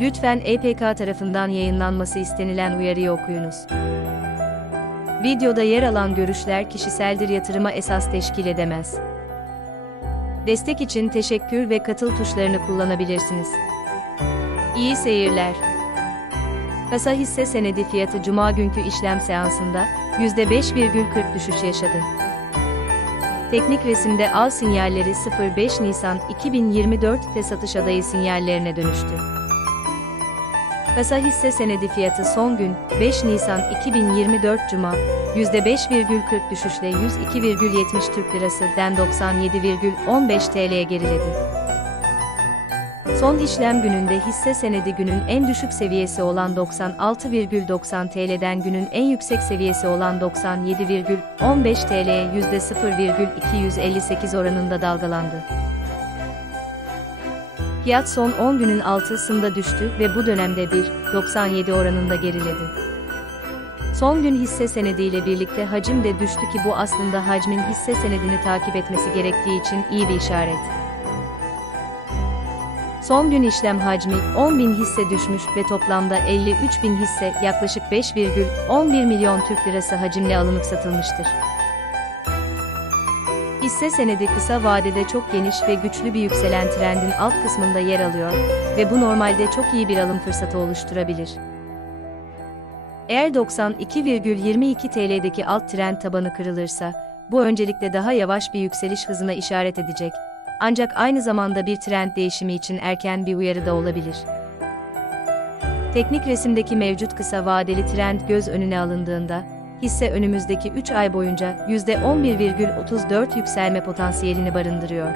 Lütfen EPK tarafından yayınlanması istenilen uyarıyı okuyunuz. Videoda yer alan görüşler kişiseldir, yatırıma esas teşkil edemez. Destek için teşekkür ve katıl tuşlarını kullanabilirsiniz. İyi seyirler. Kasa hisse senedi fiyatı Cuma günkü işlem seansında %5,40 düşüş yaşadı. Teknik resimde al sinyalleri 05 Nisan 2024'te satış adayı sinyallerine dönüştü. Kasa hisse senedi fiyatı son gün 5 Nisan 2024 Cuma %5,40 düşüşle 102,70 Türk Lirası'den 97,15 TL'ye geriledi. Son işlem gününde hisse senedi günün en düşük seviyesi olan 96,90 TL'den günün en yüksek seviyesi olan 97,15 TL'ye %0,258 oranında dalgalandı. Fiyat son 10 günün altısında düştü ve bu dönemde 1,97 oranında geriledi. Son gün hisse senediyle birlikte hacim de düştü ki bu aslında hacmin hisse senedini takip etmesi gerektiği için iyi bir işaret. Son gün işlem hacmi 10.000 hisse düşmüş ve toplamda 53.000 hisse yaklaşık 5,11 milyon Türk Lirası hacimle alınıp satılmıştır. Hisse senedi kısa vadede çok geniş ve güçlü bir yükselen trendin alt kısmında yer alıyor ve bu normalde çok iyi bir alım fırsatı oluşturabilir. Eğer 92,22 TL'deki alt trend tabanı kırılırsa, bu öncelikle daha yavaş bir yükseliş hızına işaret edecek. Ancak aynı zamanda bir trend değişimi için erken bir uyarı da olabilir. Teknik resimdeki mevcut kısa vadeli trend göz önüne alındığında, hisse önümüzdeki 3 ay boyunca %11,34 yükselme potansiyelini barındırıyor.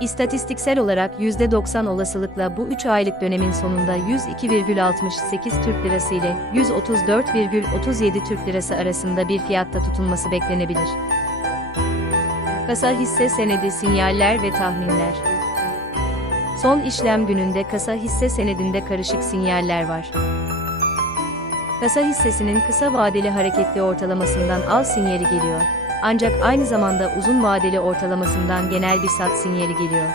İstatistiksel olarak %90 olasılıkla bu 3 aylık dönemin sonunda 102,68 Türk Lirası ile 134,37 Türk Lirası arasında bir fiyatta tutunması beklenebilir. Kasa hisse senedi sinyaller ve tahminler. Son işlem gününde kasa hisse senedinde karışık sinyaller var. Kasa hissesinin kısa vadeli hareketli ortalamasından al sinyali geliyor. Ancak aynı zamanda uzun vadeli ortalamasından genel bir sat sinyali geliyor.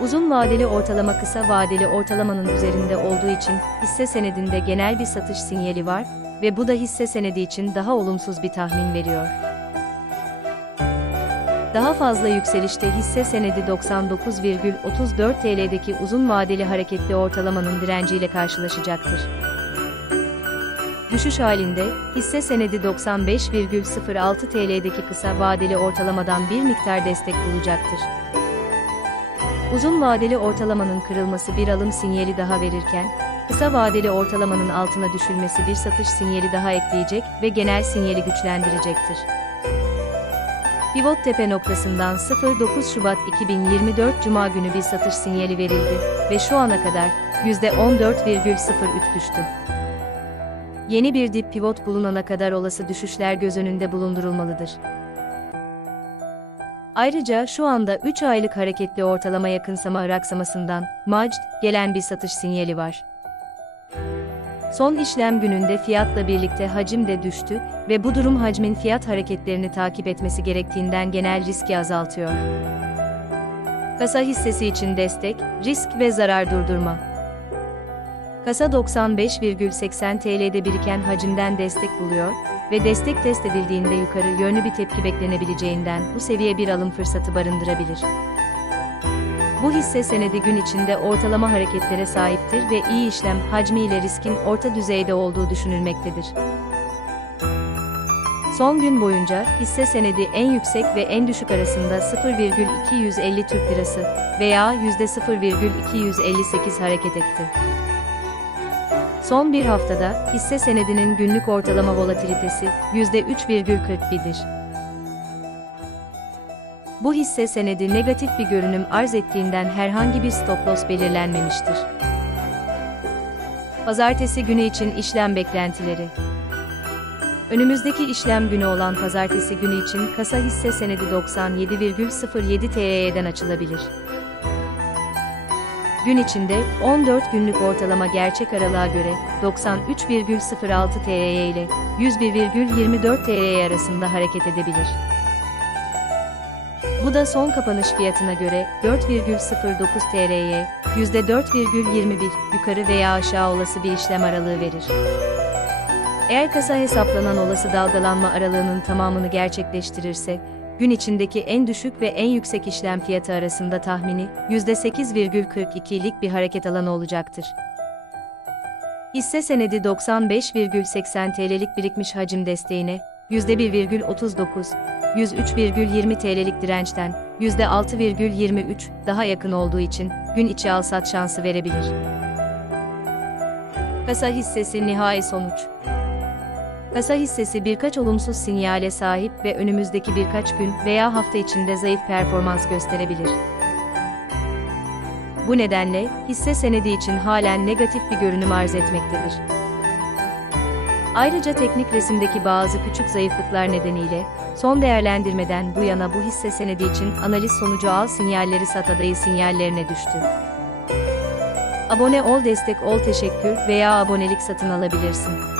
Uzun vadeli ortalama kısa vadeli ortalamanın üzerinde olduğu için hisse senedinde genel bir satış sinyali var ve bu da hisse senedi için daha olumsuz bir tahmin veriyor. Daha fazla yükselişte hisse senedi 99,34 TL'deki uzun vadeli hareketli ortalamanın direnciyle karşılaşacaktır. Düşüş halinde, hisse senedi 95,06 TL'deki kısa vadeli ortalamadan bir miktar destek bulacaktır. Uzun vadeli ortalamanın kırılması bir alım sinyali daha verirken, kısa vadeli ortalamanın altına düşülmesi bir satış sinyali daha ekleyecek ve genel sinyali güçlendirecektir. Pivot tepe noktasından 09 Şubat 2024 Cuma günü bir satış sinyali verildi ve şu ana kadar %14,03 düştü. Yeni bir dip pivot bulunana kadar olası düşüşler göz önünde bulundurulmalıdır. Ayrıca şu anda 3 aylık hareketli ortalama yakınsama raksamasından MACD gelen bir satış sinyali var. Son işlem gününde fiyatla birlikte hacim de düştü ve bu durum hacmin fiyat hareketlerini takip etmesi gerektiğinden genel riski azaltıyor. Kasa hissesi için destek, risk ve zarar durdurma. Kasa 95,80 TL'de biriken hacimden destek buluyor ve destek test edildiğinde yukarı yönlü bir tepki beklenebileceğinden bu seviye bir alım fırsatı barındırabilir. Bu hisse senedi gün içinde ortalama hareketlere sahiptir ve iyi işlem hacmi ile riskin orta düzeyde olduğu düşünülmektedir. Son gün boyunca hisse senedi en yüksek ve en düşük arasında 0,250 Türk Lirası veya %0,258 hareket etti. Son bir haftada hisse senedinin günlük ortalama volatilitesi %3,41'dir. Bu hisse senedi negatif bir görünüm arz ettiğinden herhangi bir stop loss belirlenmemiştir. Pazartesi günü için işlem beklentileri. Önümüzdeki işlem günü olan pazartesi günü için kasa hisse senedi 97,07 TL'den açılabilir. Gün içinde 14 günlük ortalama gerçek aralığa göre 93,06 TL ile 101,24 TL arasında hareket edebilir. Bu da son kapanış fiyatına göre 4,09 TL'ye %4,21 yukarı veya aşağı olası bir işlem aralığı verir. Eğer kasa hesaplanan olası dalgalanma aralığının tamamını gerçekleştirirse, gün içindeki en düşük ve en yüksek işlem fiyatı arasında tahmini %8,42'lik bir hareket alanı olacaktır. Hisse senedi 95,80 TL'lik birikmiş hacim desteğine, %1,39, 103,20 TL'lik dirençten, %6,23 daha yakın olduğu için, gün içi al-sat şansı verebilir. Kasa hissesi nihai sonuç. Kasa hissesi birkaç olumsuz sinyale sahip ve önümüzdeki birkaç gün veya hafta içinde zayıf performans gösterebilir. Bu nedenle, hisse senedi için halen negatif bir görünüm arz etmektedir. Ayrıca teknik resimdeki bazı küçük zayıflıklar nedeniyle, son değerlendirmeden bu yana bu hisse senedi için analiz sonucu al sinyalleri sat adayı sinyallerine düştü. Abone ol, destek ol, teşekkür veya abonelik satın alabilirsin.